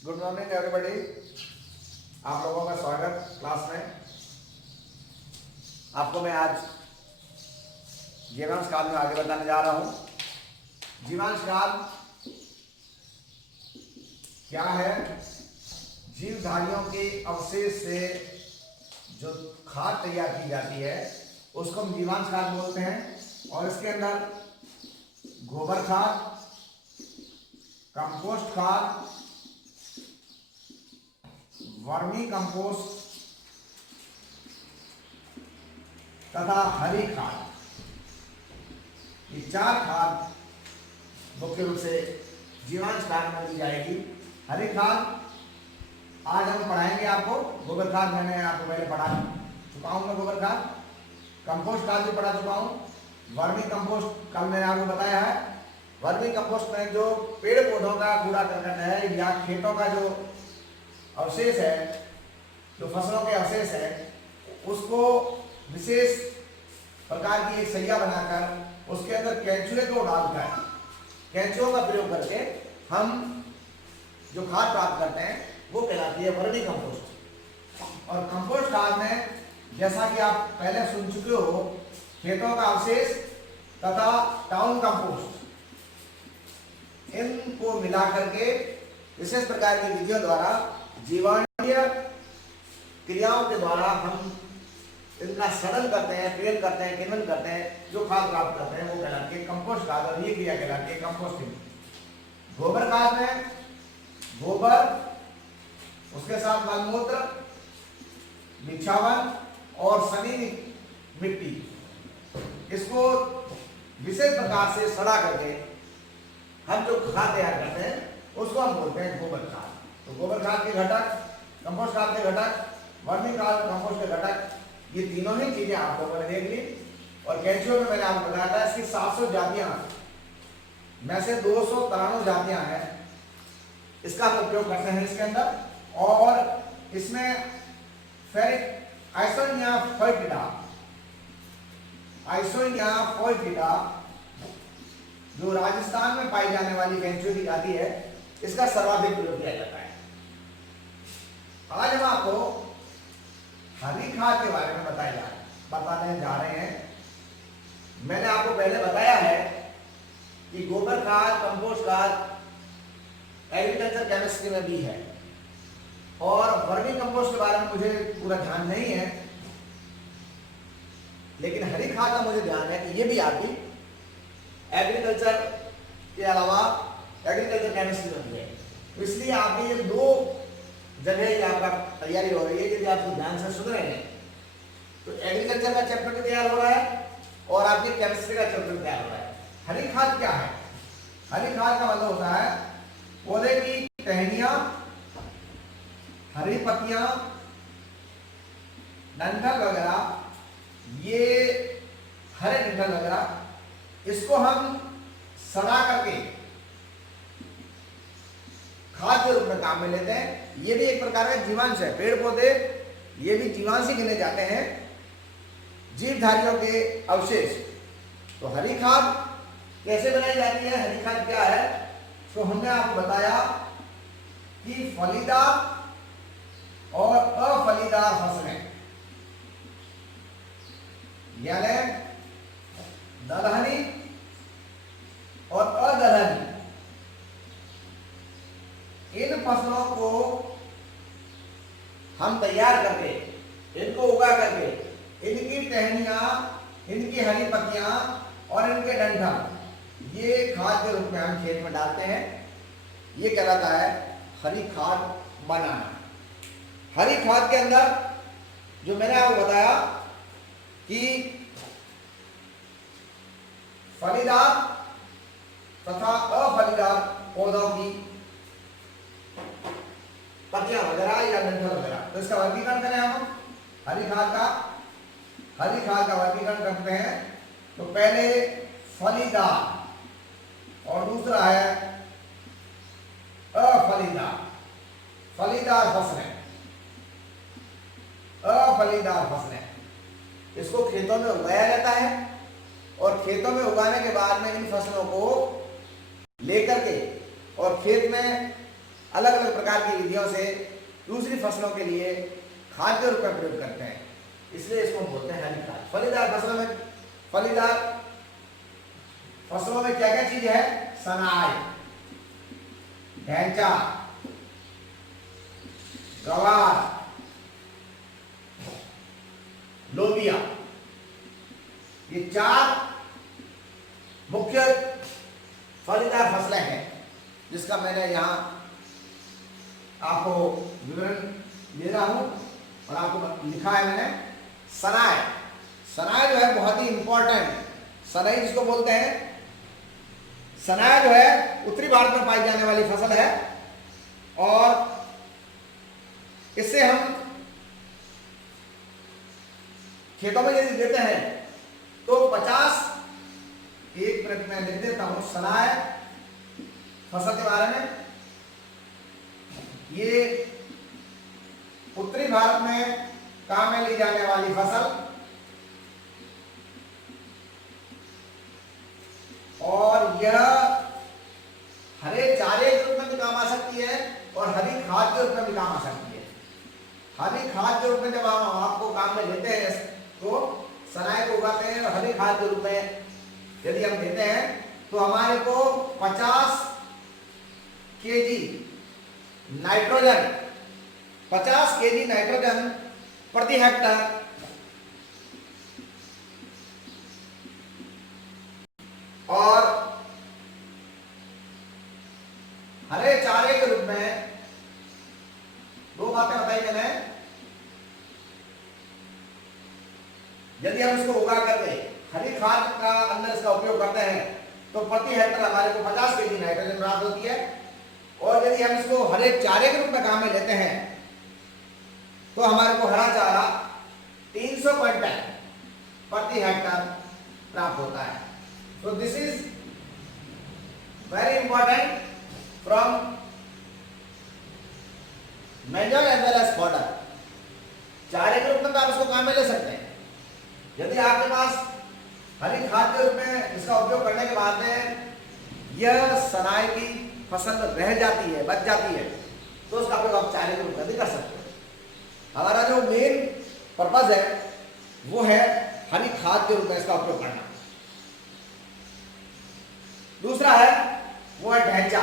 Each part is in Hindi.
Good morning everybody. आप लोगों का स्वागत क्लास में। आपको मैं आज जीवांश काल में आगे बताने जा रहा हूं। जीवांश काल क्या है? जीवधारियों के अवशेष से जो खाद तैयार की जाती है उसको हम जीवांश खाद बोलते हैं। और इसके अंदर गोबर खाद, कंपोस्ट खाद, वर्मी कंपोस्ट तथा हरी खाद, ये चार खाद मुख्य रूप से जीवांश खाद में दी जाएगी। हरी खाद आज हम पढ़ाएंगे आपको। गोबर खाद मैंने आपको पहले पढ़ा चुका हूं मैं गोबर खाद। कंपोस्ट खाद भी पढ़ा चुका हूं। वर्मी कंपोस्ट कल मैंने आपको बताया है। वर्मी कंपोस्ट में जो पेड़ पौधों का कूड़ा करकट है या खेतों का जो अवशेष है, जो फसलों के अवशेष है, उसको विशेष प्रकार की एक सैया बनाकर उसके अंदर केंचुए को डालकर, केंचुओं का प्रयोग करके हम जो खाद प्राप्त करते हैं वो कहलाती है वर्मी कंपोस्ट। और कंपोस्ट खाद में जैसा कि आप पहले सुन चुके हो, खेतों का अवशेष तथा टाउन कंपोस्ट, इनको मिला करके विशेष प्रकार की विधियों द्वारा, जीवाणुीय क्रियाओं के द्वारा हम इनका सड़न करते हैं, पेल करते हैं, किण्वन करते हैं, जो खाद प्राप्त करते हैं वो कहलाती है कंपोस्ट खाद। और ये क्रिया कहलाती है कंपोस्टिंग। गोबर खाद में गोबर, उसके साथ मलमूत्र, बिछावन और सनी मिट्टी, इसको विशेष प्रकार से सड़ा करके हम जो खाद तैयार करते हैं उसको हम बोलते हैं गोबर खाद। तो गोबर खाद के घटक, कंपोस्ट खाद के घटक, वर्मी खाद, कंपोस्ट के घटक, ये तीनों ही चीजें आप लोगों ने देख ली। और केंचुए में मैंने आपको बताया था इसकी 700 जातियां में से 293 जातियां हैं। इसका हम उपयोग करते हैं इसके अंदर। और इसमें आइसोनिया फोइटिडा जो राजस्थान में पाई जाने वाली केंचुए की जाति है, इसका सर्वाधिक प्रयोग किया जाता है। आज हम आपको हरी खाद के बारे में बताने जा रहे हैं। मैंने आपको पहले बताया है कि गोबर खाद, कंपोस्ट खाद एग्रीकल्चर केमिस्ट्री में भी है। और वर्मी कंपोस्ट के बारे में मुझे पूरा ध्यान नहीं है, लेकिन हरी खाद का मुझे ध्यान है कि ये भी आपकी एग्रीकल्चर के अलावा एग्रीकल्चर केमिस्ट्री में भी है। तो इसलिए आपकी ये दो जगह आपका तैयारी हो रही है। यदि आप ध्यान से सुन रहे हैं तो एग्रीकल्चर का चैप्टर भी तैयार हो रहा है और आपकी केमिस्ट्री का चैप्टर भी तैयार हो रहा है। हरी खाद क्या है? हरी खाद का मतलब होता है पौधे की टहनियां, हरी पत्तियां, डंठल वगैरह, ये हरे डंठल वगैरह, इसको हम सड़ा करके खाद के रूप में काम में लेते हैं। ये भी एक प्रकार का जीवांश है। पेड़ पौधे ये भी जीवांश ही गिने जाते हैं, जीवधारियों के अवशेष। तो हरी खाद कैसे बनाई जाती है, हरी खाद क्या है? तो हमने आपको बताया कि फलीदार और अफलीदार फसलें, यानी दलहनी और अदलहनी, इन फसलों को हम तैयार करके, इनको उगा करके, इनकी टहनियां, इनकी हरी पत्तियां और इनके डंठल, ये खाद के रूप में हम खेत में डालते हैं। ये कहलाता है हरी खाद बनाना। हरी खाद के अंदर जो मैंने आपको बताया कि फलीदार तथा अफलीदार पौधों की पत्तियां वगैरह या डंठल वगैरह, तो इसका वर्गीकरण करें हम हरी खाद का वर्गीकरण करते हैं। तो पहले फलीदार और दूसरा है अफलीदार। फलीदार फसलें, इसको खेतों में उगाया जाता है और खेतों में उगाने के बाद में इन फसलों को लेकर के और खेत में अलग अलग प्रकार की विधियों से दूसरी फसलों के लिए खाद के रूप में प्रयोग करते हैं, इसलिए इसको बोलते हैं हरी खाद। फलीदार फसलों में क्या क्या चीज है? सनाई, ढैंचा, गवार, लोबिया, ये 4 मुख्य फलीदार फसलें हैं, जिसका मैंने यहाँ आपको विवरण दे रहा हूं और आपको लिखा है मैंने। सनाई जो है बहुत ही इंपॉर्टेंट, सनाई जिसको बोलते हैं, सनाई जो है उत्तरी भारत में पाई जाने वाली फसल है और इससे हम खेतों में यदि देते हैं तो 50, 1 मिनट में लिख देता हूं सनाई फसल के बारे में। ये उत्तरी भारत में काम में ली जाने वाली फसल और यह हरे चारे के रूप में भी काम आ सकती है और हरी खाद के रूप में भी काम आ सकती है। हरी खाद के रूप में जब हम आपको काम में लेते हैं तो सनाई को उगाते हैं और हरी खाद के रूप में यदि हम देते हैं तो हमारे को 50 केजी नाइट्रोजन, 50 केजी नाइट्रोजन प्रति हेक्टर और हरे चारे के रूप में 2 बातें बताई मैंने। यदि हम इसको उगा करके हरी खाद का अंदर इसका उपयोग करते हैं तो प्रति हेक्टर हमारे को 50 केजी नाइट्रोजन प्राप्त होती है और यदि हम इसको हरे चारे के रूप में काम में लेते हैं तो हमारे को हरा चारा 300 क्विंटल प्रति हेक्टर प्राप्त होता है। तो this is very important from manure as well as fodder. चारे के रूप में तो आप इसको काम में ले सकते हैं। यदि आपके पास हरी खाद के रूप में इसका उपयोग करने के बाद में यह सनाई की फसल रह जाती है, बच जाती है, तो उसका उपयोग आप चारे के रूप में भी कर सकते हैं। हमारा जो मेन पर्पज है वो है हरी खाद के रूप में इसका उपयोग करना। दूसरा है वो है ढैंचा।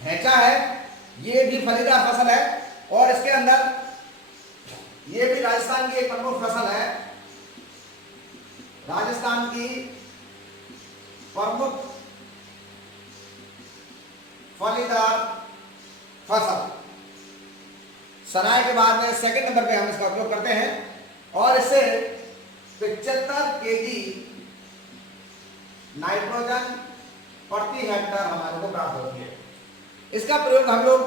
ढैंचा है, ये भी फलीदार फसल है और इसके अंदर ये भी राजस्थान की एक प्रमुख फसल है। राजस्थान की प्रमुख फलीदार फसल। सनाई के बाद में सेकंड नंबर पे हम इसका उपयोग करते हैं और इससे 75 केजी नाइट्रोजन प्रति हेक्टर हमारे को प्राप्त होती है। इसका प्रयोग हम लोग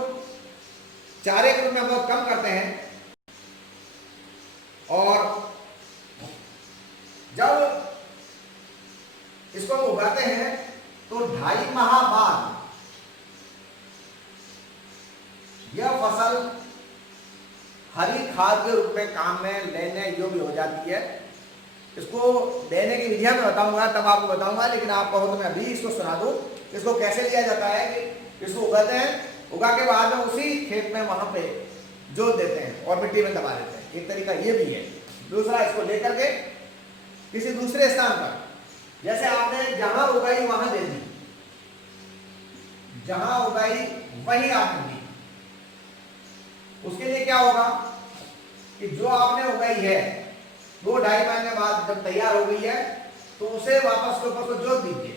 चारे के रूप में बहुत कम करते हैं और जब इसको हम उगाते हैं तो 2.5 माह बाद यह फसल हरी खाद के रूप में काम में लेने योग्य हो जाती है। इसको देने की विधियां मैं बताऊंगा, तब आपको बताऊंगा, लेकिन आप कहो तो मैं अभी इसको सुना दूं। इसको कैसे लिया जाता है कि इसको उगाते हैं, उगा के बाद में उसी खेत में वहां पे जोत देते हैं और मिट्टी में दबा देते हैं। एक तरीका ये भी है। दूसरा, इसको लेकर के किसी दूसरे स्थान पर, जैसे आपने जहां उगाई वहां दे दी, जहां उगाई वहीं आपने दी। उसके लिए क्या होगा कि जो आपने उगाई है 2-2.5 महीने बाद जब तैयार हो गई है तो उसे वापस के ऊपर को जोत दीजिए,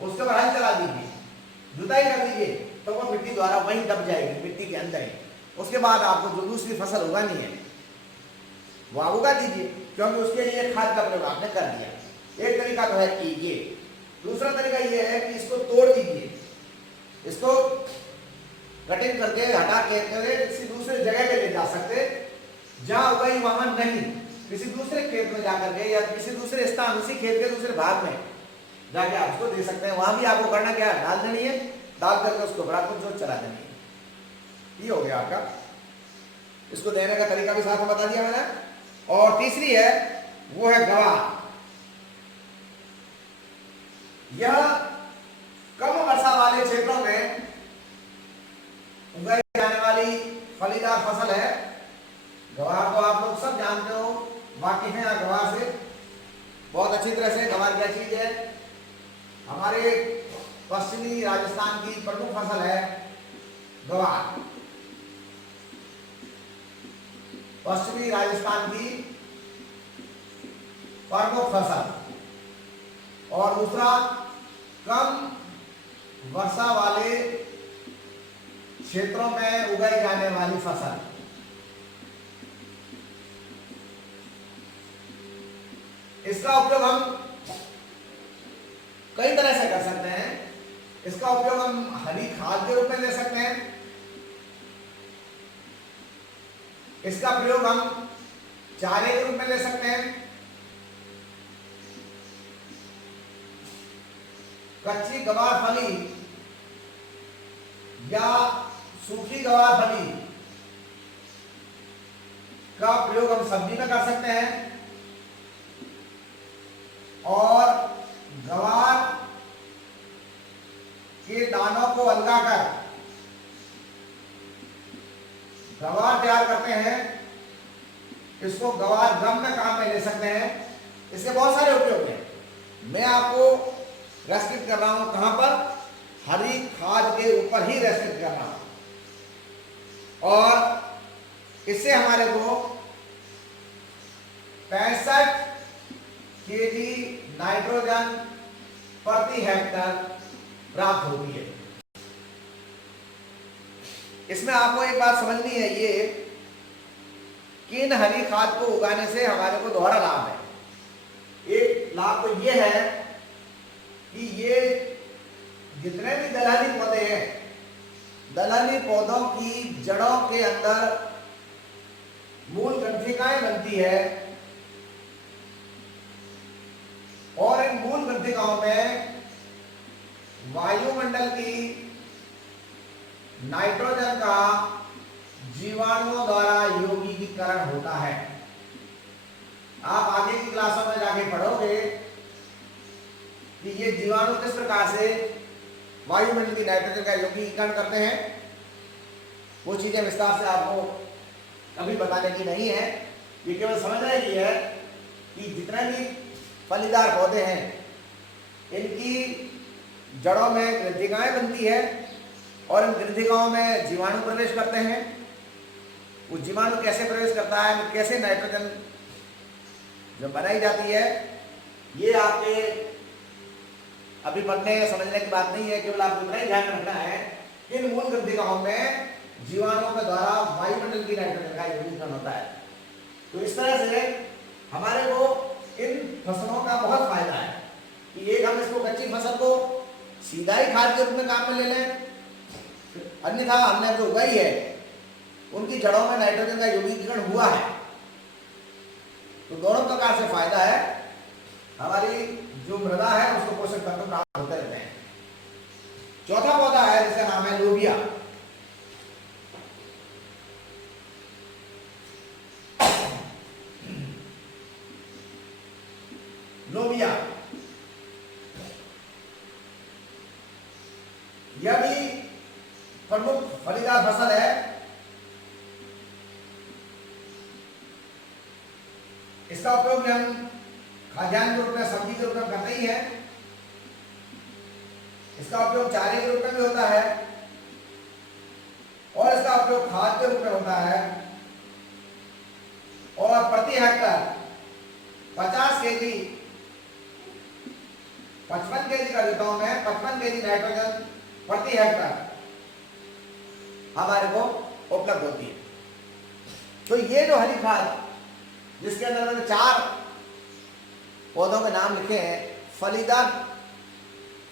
उसके बाद हल चला दीजिए, जुताई कर दीजिए, तो वो मिट्टी द्वारा वहीं दब जाएगी, मिट्टी के अंदर ही। उसके बाद आपको जो दूसरी फसल उगानी है वो आप उगा दीजिए, क्योंकि उसके लिए खाद का प्रयोग आपने कर दिया। एक तरीका तो है कि ये। दूसरा तरीका ये है कि इसको तोड़ दीजिए, इसको कटिंग करके हटा के किसी दूसरे जगह पे ले जा सकते, जहां उगाई वहां नहीं, किसी दूसरे खेत में जाकर के या किसी दूसरे स्थान, उसी खेत के दूसरे भाग में जाके आप उसको दे सकते हैं। वहां भी आपको करना क्या है, डाल देनी है, डाल करके उसको बराबर जोत चला देनी है। ये हो गया आपका। इसको देने का तरीका भी साथ में बता दिया मैंने। और तीसरी है वो है गवार। यह वाले क्षेत्रों में उगाई जाने वाली फलीदार फसल है ग्वार। तो आप लोग सब जानते हो, वाकिफ हैं ग्वार से बहुत अच्छी तरह से। ग्वार क्या चीज है? हमारे पश्चिमी राजस्थान की प्रमुख फसल है ग्वार। पश्चिमी राजस्थान की प्रमुख फसल। और दूसरा, कम वर्षा वाले क्षेत्रों में उगाई जाने वाली फसल। इसका उपयोग हम कई तरह से कर सकते हैं। इसका उपयोग हम हरी खाद के रूप में ले सकते हैं। इसका प्रयोग हम चारे के रूप में ले सकते हैं। कच्ची गवार फली या सूखी गवार फली का प्रयोग हम सब्जी में कर सकते हैं। और गवार के दानों को अलगाकर गवार तैयार करते हैं। इसको गवार गम में काम में ले सकते हैं। इसके बहुत सारे उपयोग हैं। मैं आपको रेस्ट्रिक्ट कर रहा हूं कहां पर? हरी खाद के ऊपर ही रेस्ट्रिक्ट कर रहा हूं। और इससे हमारे को 65 केजी नाइट्रोजन प्रति हेक्टर प्राप्त होती है। इसमें आपको एक बात समझनी है ये कि इन हरी खाद को उगाने से हमारे को दोहरा लाभ है। एक लाभ तो ये है कि ये जितने भी दलहनी पौधे हैं, दलहनी पौधों की जड़ों के अंदर मूल ग्रंथिकाएं बनती है और इन मूल ग्रंथिकाओं में वायुमंडल की नाइट्रोजन का जीवाणुओं द्वारा यौगिकीकरण होता है। आप आगे की क्लासों में जाके पढ़ोगे कि ये जीवाणु किस प्रकार से वायुमंडल की नाइट्रोजन का यौगिकीकरण करते हैं। वो चीजें विस्तार से आपको कभी बताने की नहीं है। ये केवल समझने की है कि जितने भी फलीदार पौधे हैं इनकी जड़ों में ग्रंथिकाएं बनती है और इन ग्रंथिकाओं में जीवाणु प्रवेश करते हैं। वो जीवाणु कैसे प्रवेश करता है, कैसे नाइट्रोजन जो बनाई जाती है, ये आपके अभी पढ़ने समझने की बात नहीं है। केवल आपको इतना ही ध्यान रखना है कि इन मूल ग्रंथिकाओं में जीवाणुओं के द्वारा वायुमंडल की नाइट्रोजन का यौगिकीकरण होता है। तो इस तरह से हमारे को इन फसलों का बहुत फायदा है कि एक हम इसको कच्ची फसल को सीधा ही खाद के रूप में काम में ले लें, अन्यथा हमने जो उगाई है उनकी जड़ों में नाइट्रोजन का यौगिकीकरण हुआ है। तो दोनों प्रकार से फायदा है। हमारी जो मृदा है उसको पोषक तत्व प्राप्त होते रहते हैं। चौथा पौधा है जिसका नाम है लोबिया। लोबिया यह भी प्रमुख फलीदार फसल है। इसका उपयोग भी हम खाद्यान्न के रूप में, सब्जी के रूप में करते ही है। इसका उपयोग चारे के रूप में भी होता है और इसका उपयोग खाद के रूप में होता है। और प्रति हेक्टर 50 केजी 55 केजी का देता हूं मैं, 55 केजी नाइट्रोजन प्रति हेक्टर हमारे को उपलब्ध होती है। तो ये जो हरी खाद जिसके अंदर मैंने 4 पौधों के नाम लिखे हैं, फलीदार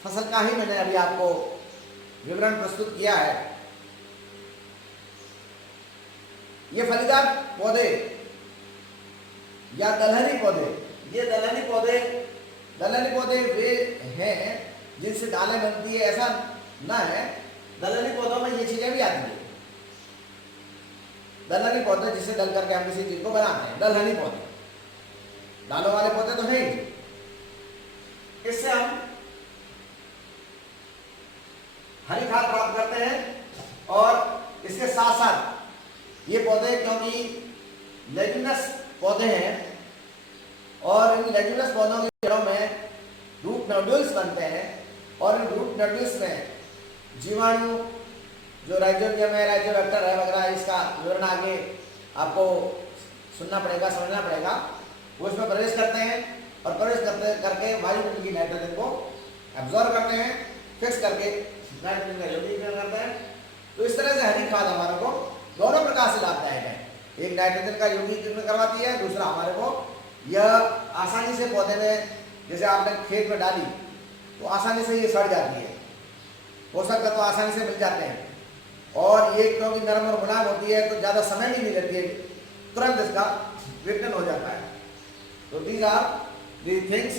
फसल का ही मैंने अभी आपको विवरण प्रस्तुत किया है। ये फलीदार पौधे या दलहनी पौधे, ये दलहनी पौधे वे हैं जिनसे दालें बनती है, ऐसा ना है। दलहनी पौधों में ये चीजें भी आती है। दलहनी पौधे जिसे दल करके हम किसी चीज को बनाते हैं, दलहनी पौधे। दालों वाले पौधे तो हैं ही। इससे हम हरी खाद प्राप्त करते हैं। और इसके साथ साथ ये पौधे क्योंकि लेग्यूमिनस पौधे हैं और इन लेग्यूमिनस पौधों की जड़ों में रूट नोड्यूल्स बनते हैं और इन रूट नोड्यूल्स में जीवाणु जो राइजोबियम है, राइजोबैक्टर है वगैरह, इसका विवरण आगे आपको सुनना पड़ेगा, समझना पड़ेगा। वो इसमें प्रवेश करते हैं और प्रवेश करके वायुमंडल की नाइट्रोजन को एब्जॉर्ब करते हैं, फिक्स करके नाइट्रोजन का यौगिकीकरण करते हैं। तो इस तरह से हरी खाद हमारे को दोनों प्रकार से लाभदायक है। एक नाइट्रोजन का यौगिकीकरण करवाती है, दूसरा हमारे को यह आसानी से पौधे में, जैसे आपने खेत में डाली तो आसानी से ये सड़ जाती है, पोषक तत्व आसानी से मिल जाते हैं। और ये क्योंकि नरम और मुलायम होती है तो ज़्यादा समय भी नहीं लेती है, तुरंत इसका विघटन हो जाता है। तो these are the things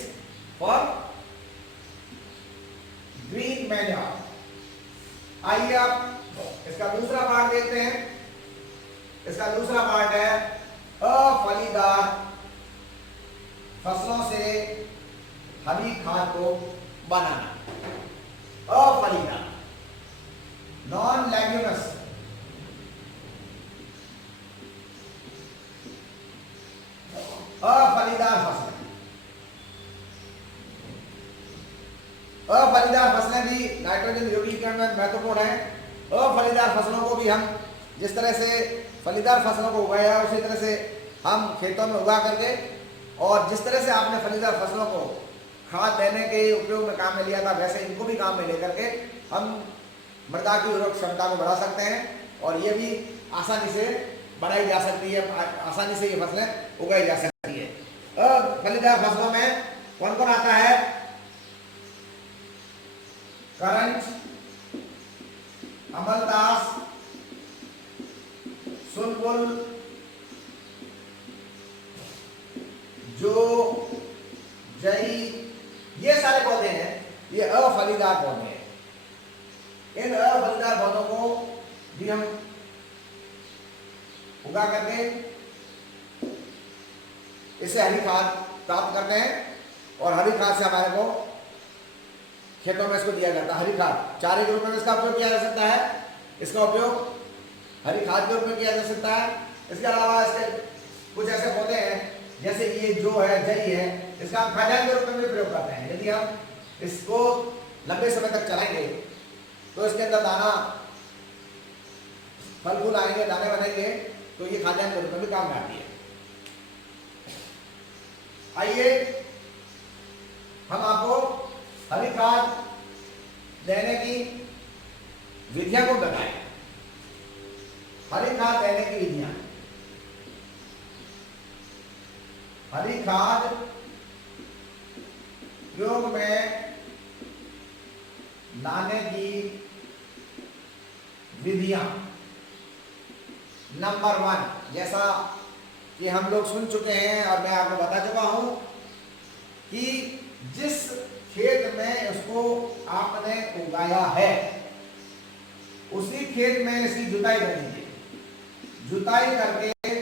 for green manure. आइए आप इसका दूसरा पार्ट देखते हैं। इसका दूसरा पार्ट है अफलीदार फसलों से हरी खाद को बनाना। अफलीदार, नॉन लेग्यूमिनस, अफलीदार फसलें। अफलीदार फसलें भी नाइट्रोजन यौगिकीकरण में महत्वपूर्ण है। अफलीदार फसलों को भी हम जिस तरह से फलीदार फसलों को उगाया उसी तरह से हम खेतों में उगा करके, और जिस तरह से आपने फलीदार फसलों को खाद देने के उपयोग में काम में लिया था, वैसे इनको भी काम में लेकर के हम मृदा की उर्वरक क्षमता को बढ़ा सकते हैं और ये भी आसानी से बढ़ाई जा सकती है, आसानी से ये फसलें उगाई जा सकती है। फलीदार फसलों में कौन कौन आता है? करंज, अमलतास, सुनबुल, जो, जई, ये सारे पौधे हैं, ये अफलीदार पौधे हैं। इन अफलीदार पौधों को भी हम उगा करके इससे हरी खाद प्राप्त करते हैं और हरी खाद से हमारे को खेतों में इसको दिया जाता है। हरी खाद चारे के रूप में इसका उपयोग किया जा सकता है। इसका उपयोग हरी खाद के रूप में किया जा सकता है। इसके अलावा इसके कुछ ऐसे पौधे हैं जैसे ये जो है, जई है, इसका हम खाद्यान्न के रूप में भी प्रयोग करते हैं। यदि हम इसको लंबे समय तक चलाएंगे तो इसके अंदर दाना, फल फूल आएंगे, दाने बनेंगे, तो ये खाद्यान्न के रूप में भी काम में आती है। आइए हम आपको हरी खाद देने की विधियां को बताएं। हरी खाद देने की विधियां, हरी खाद उपयोग में लाने की विधियां। नंबर 1, जैसा कि हम लोग सुन चुके हैं और मैं आपको बता चुका हूं कि जिस खेत में उसको आपने उगाया है उसी खेत में इसकी जुताई करेंगे। जुताई करके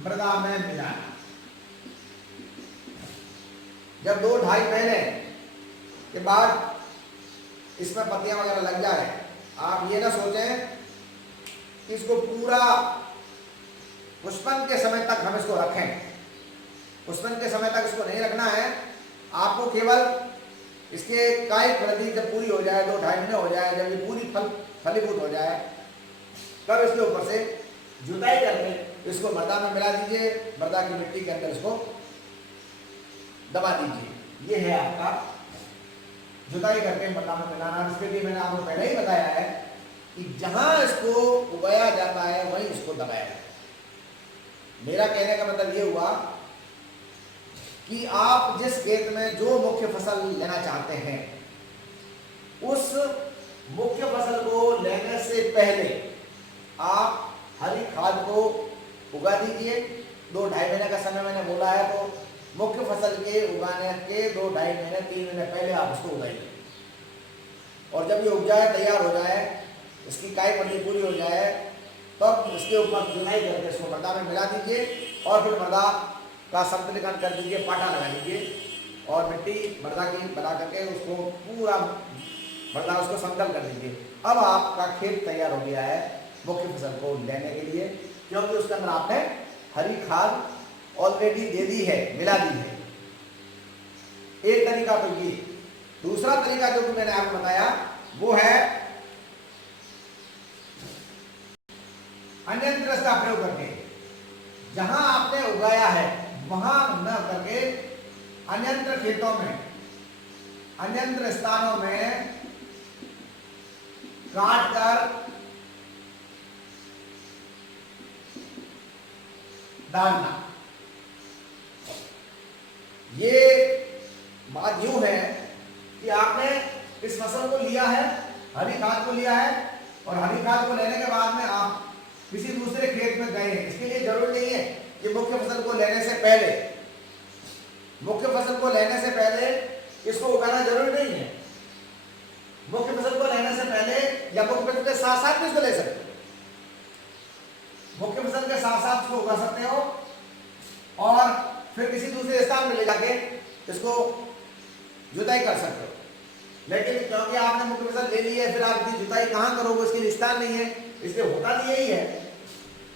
मृदा में मिलाना। जब 2-2.5 महीने के बाद इसमें पत्तियां वगैरह लग जाए, आप ये ना सोचें कि इसको पूरा पुष्पन के समय तक हम इसको रखें। पुष्पन के समय तक इसको नहीं रखना है। आपको केवल इसके कायिक वृद्धि जब पूरी हो जाए, 2-2.5 महीने हो जाए, जब ये पूरी फलीभूत हो जाए, तब इसके ऊपर से जुताई करके इसको मृदा में मिला दीजिए। मृदा की मिट्टी के अंदर इसको दबा दीजिए। ये है आपका जुताई करके मृदा में मिलाना। इसके लिए मैंने आपको पहले ही बताया है कि जहां इसको उगाया जाता है वहीं इसको दबाया जाता है। मेरा कहने का मतलब ये हुआ कि आप जिस खेत में जो मुख्य फसल लेना चाहते हैं उस मुख्य फसल को लेने से पहले आप हरी खाद को उगा दीजिए। 2-2.5 महीने का समय मैंने बोला है, तो मुख्य फसल के उगाने के 2-2.5 महीने 3 महीने पहले आप उसको उगाइए। और जब ये उग जाए, तैयार हो जाए, इसकी काई पट्टी पूरी हो जाए, तब इसके ऊपर जुताई करके इसको मृदा में मिला दीजिए और फिर मृदा का संतुलन कर दीजिए, पाटा लगा दीजिए और मिट्टी मृदा की बना करके उसको पूरा मृदा उसको समतल कर दीजिए। अब आपका खेत तैयार हो गया है मुख्य फसल को लेने के लिए, क्योंकि उसके अंदर आपने हरी खाद ऑलरेडी दे दी है, मिला दी है। एक तरीका तो ये। दूसरा तरीका जो कि मैंने आपको बताया वो है अन्यंत्र का प्रयोग करके। जहां आपने उगाया है वहां न करके अन्यंत्र खेतों में, अन्यंत्र स्थानों में काट कर डालना। ये बात यूं है कि आपने इस फसल को लिया है, हरी खाद को लिया है, और हरी खाद को लेने के बाद में आप किसी दूसरे खेत में गए हैं। इसके लिए जरूरी नहीं है कि मुख्य फसल को लेने से पहले, मुख्य फसल को लेने से पहले इसको उगाना जरूरी नहीं है। मुख्य फसल को लेने से पहले या मुख्य फसल के साथ साथ भी इसको ले सकते हो। मुख्य फसल के साथ साथ इसको उगा सकते हो और फिर किसी दूसरे स्थान में ले जाके इसको जुताई कर सकते हो। लेकिन क्योंकि आपने मुख्य फसल ले ली है, फिर आप इसकी जुताई कहाँ करोगे, इसके स्थान नहीं है। इसलिए होता तो यही है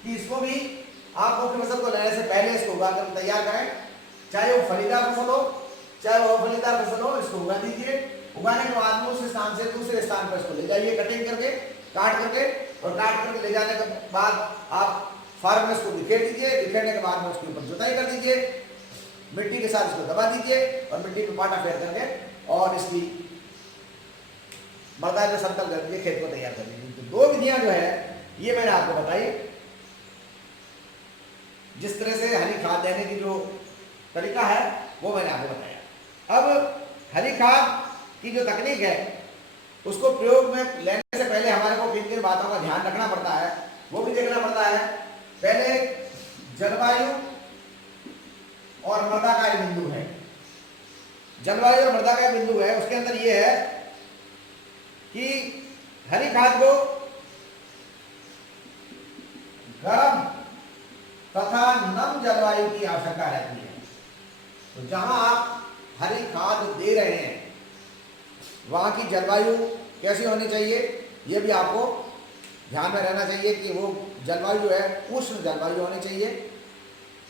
कि इसको भी आप मुख्य फसल को लेने से पहले इसको उगा कर तैयार करें। चाहे वो फलीदार फसल हो चाहे वो फलीदार फसल हो, इसको उगा दीजिए। उगाने के बाद में उस स्थान से दूसरे स्थान पर इसको ले जाइए, कटिंग करके, काट करके, और काट करके ले जाने के बाद आप फार्म में इसको बिखेर दीजिए। बिखेरने के बाद में उसके ऊपर जुताई कर दीजिए, मिट्टी के साथ इसको दबा दीजिए और मिट्टी में पाटा फेर करके और इसकी मृदा जो समतल कर दीजिए, खेत को तैयार कर दीजिए। तो दो विधियां जो है ये मैंने आपको बताई। जिस तरह से हरी खाद देने की जो तरीका है वो मैंने आपको बताया। अब हरी खाद की जो तकनीक है उसको प्रयोग में लेने से पहले हमारे को किन किन बातों का ध्यान रखना पड़ता है वो भी देखना पड़ता है। पहले जलवायु और मृदा का एक बिंदु है। जलवायु और मृदा का एक बिंदु है, उसके अंदर ये है कि हरी खाद को गर्म तथा नम जलवायु की आवश्यकता रहती है। तो जहां आप हरी खाद दे रहे हैं वहां की जलवायु कैसी होनी चाहिए, यह भी आपको ध्यान में रहना चाहिए कि वो जलवायु जो है उष्ण जलवायु होनी चाहिए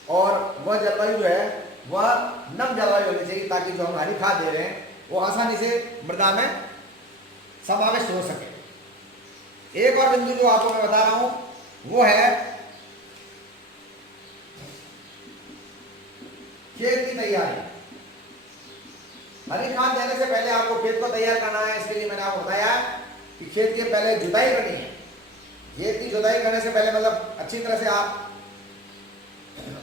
और वह जलवायु जो है वह नम जलवायु होनी चाहिए, ताकि जो हम हरी खाद दे रहे हैं वो आसानी से मृदा में समाविष्ट हो सके। एक और बिंदु जो आपको मैं बता रहा हूं वो है खेत की तैयारी। हरी खाद देने से पहले आपको खेत को तैयार करना है। इसके लिए मैंने आपको बताया कि खेत की पहले जुताई करनी है। खेत की जुताई करने से पहले मतलब अच्छी तरह से आप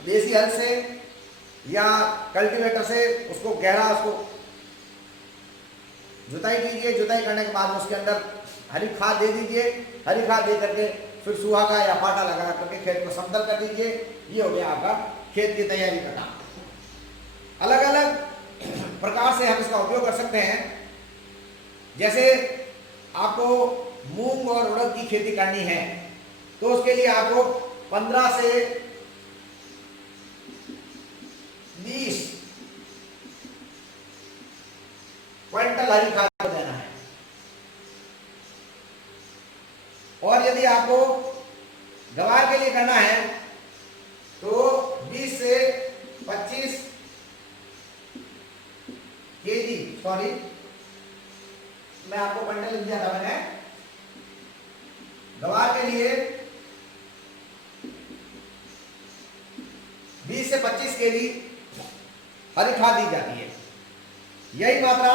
देसी हल से या कल्टीवेटर से उसको गहरा उसको जुताई कीजिए। जुताई करने के बाद उसके अंदर हरी खाद दे दीजिए। हरी खाद दे करके फिर सुहागा या पाटा लगा करके खेत को समतल कर दीजिए। ये हो गया आपका खेत की तैयारी का काम। अलग अलग प्रकार से हम इसका उपयोग कर सकते हैं। जैसे आपको मूंग और उड़द की खेती करनी है तो उसके लिए आपको 15 से 20 क्विंटल हरी खाद देना है। और यदि आपको गवार के लिए करना है तो 20 से 25 केजी, सॉरी मैं आपको क्विंटल लिख दिया था मैंने। गवार के लिए 20 से 25 केजी हरी खाद दी जाती है। यही मात्रा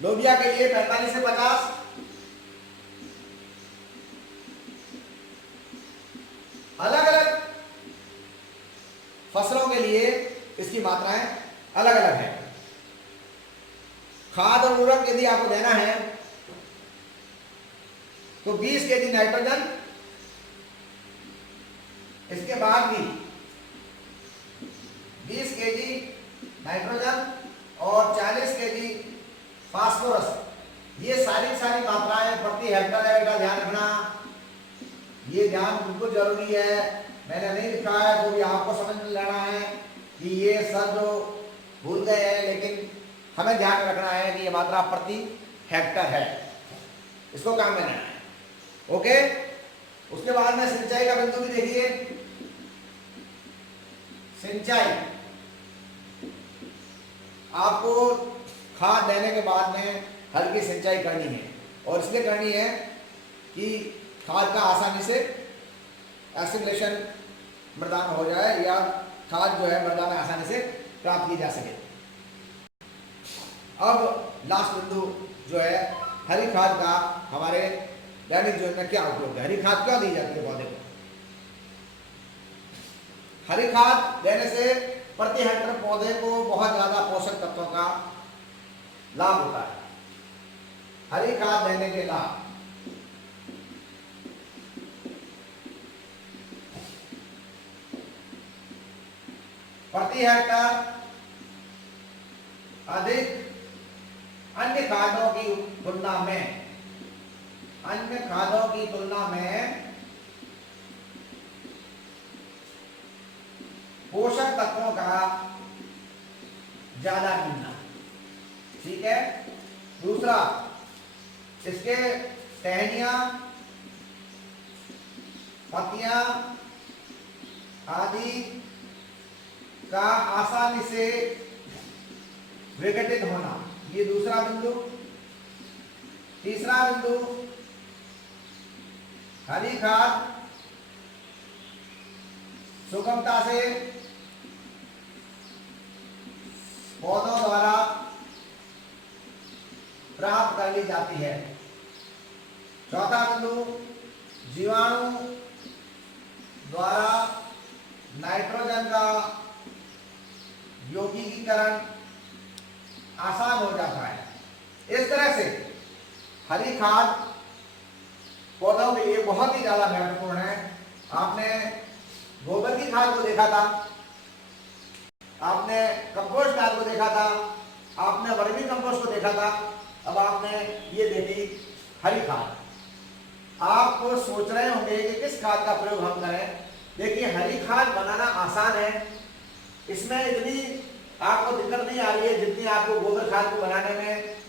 लोबिया के लिए 45 से 50, अलग अलग फसलों के लिए इसकी मात्राएं अलग अलग है। खाद और उर्वरक यदि आपको देना है तो 20 केजी नाइट्रोजन, इसके बाद भी 20 केजी नाइट्रोजन और 40 केजी फास्फोरस, ये सारी मात्राएं प्रति हेक्टर है। बेटा ध्यान रखना, ये ध्यान बिल्कुल जरूरी है। मैंने नहीं लिखा है तो भी आपको समझ में लेना है कि ये सब जो भूल गए हैं, लेकिन हमें ध्यान रखना है कि ये मात्रा प्रति हेक्टर है। इसको काम में लेना है। ओके, उसके बाद में सिंचाई का बिंदु भी देखिए। सिंचाई आपको खाद देने के बाद में हल्की सिंचाई करनी है, और इसलिए करनी है कि खाद का आसानी से एसिमिलेशन मृदा में हो जाए, या खाद जो है मृदा में आसानी से प्राप्त की जा सके। अब लास्ट बिंदु जो है हरी खाद का हमारे दैनिक जीवन में क्या उपयोग है, हरी खाद क्यों दी जाती है पौधे को। हरी खाद देने से प्रति हेक्टेयर पौधे को बहुत ज्यादा पोषक तत्वों का लाभ होता है। हरी खाद देने के लाभ, प्रति हेक्टेयर अधिक अन्य खादों की तुलना में पोषक तत्वों का ज्यादा मिलना। ठीक है। दूसरा, इसके टहनियां, पत्तियां आदि का आसानी से विघटित होना, ये दूसरा बिंदु। तीसरा बिंदु, हरी खाद सुगमता से पौधों द्वारा प्राप्त कर ली जाती है। चौथा बिंदु, जीवाणु द्वारा नाइट्रोजन का यौगिकीकरण आसान हो जाता है। इस तरह से हरी खाद पौधों के लिए बहुत ही ज्यादा महत्वपूर्ण है। आपने गोबर की खाद को देखा था, आपने कंपोस्ट खाद को देखा था, आपने वर्मी कंपोस्ट को देखा था, अब आपने ये देखी हरी खाद। आप सोच रहे होंगे कि किस खाद का प्रयोग हम करें। देखिए, हरी खाद बनाना आसान है, इसमें इतनी आपको दिक्कत नहीं आ रही है जितनी आपको गोबर खाद को बनाने में।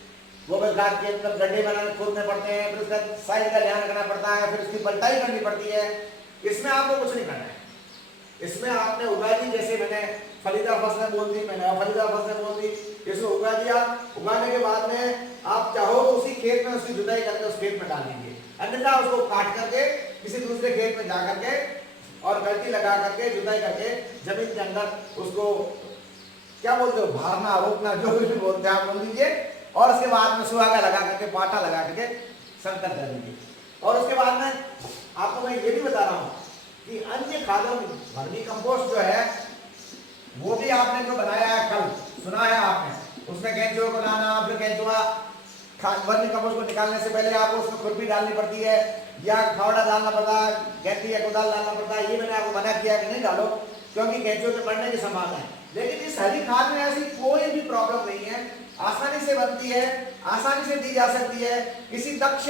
गोबर खाद के अंदर गड्ढे बनाने खोदने पड़ते हैं, फिर उसका साइज का ध्यान रखना पड़ता है, फिर उसकी पलटाई करनी पड़ती है। इसमें आपको कुछ नहीं करना है। इसमें आपने उगा दी, जैसे मैंने फलीदार फसलें बोल दी, मैंने फलीदार फसलें बोल दी, इसको उगा दिया। उगाने के बाद में आप चाहो तो उसी खेत में उसकी जुताई करके उस खेत में डाल दीजिए, अन्यथा उसको काट करके किसी दूसरे खेत में जा करके और गलती लगा करके जुताई करके जमीन के अंदर उसको क्या बोलते हो, भारना रोपना जो भी बोलते हैं आप बोल दीजिए, और उसके बाद में सुहागा लगा करके पाटा लगा करके संकर कर दीजिए। और उसके बाद में आपको मैं ये भी बता रहा हूँ कि अन्य खादों, वर्मी कंपोस्ट जो है वो भी आपने जो बनाया है, कल सुना है आपने, उसमें केंचुआ को लाना, फिर केंचुआ वर्मी कंपोस्ट को निकालने से पहले आपको उसमें खुरपी डालनी पड़ती है, या फावड़ा डालना पड़ता है, गैंती या कोदाल डालना पड़ता है। ये मैंने आपको मना किया कि नहीं डालो, क्योंकि केंचुए के पड़ने की संभावना है। लेकिन इस हरी खाद में ऐसी कोई भी प्रॉब्लम नहीं है, आसानी से बनती है, आसानी से दी जा सकती है। किसी दक्ष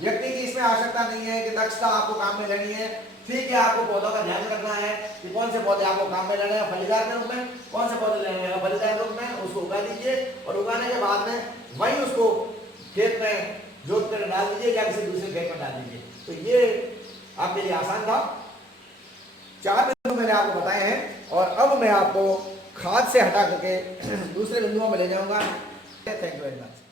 व्यक्ति की इसमें आवश्यकता नहीं है कि दक्षता आपको काम में लेनी है। ठीक है, आपको पौधों का ध्यान रखना है कि कौन से पौधे आपको काम में लेने हैं फलीदार के रूप में, कौन से पौधे लेने हैं फलीदार के रूप में, उसको उगा दीजिए। और उगाने के बाद में वही उसको खेत में जोत कर डाल दीजिए या किसी दूसरे खेत में डाल दीजिए। तो ये आपके लिए आसान था। 4 बिंदु मैंने आपको बताए हैं, और अब मैं आपको खाद से हटा करके दूसरे बिंदुओं में ले जाऊंगा। Thank you very much.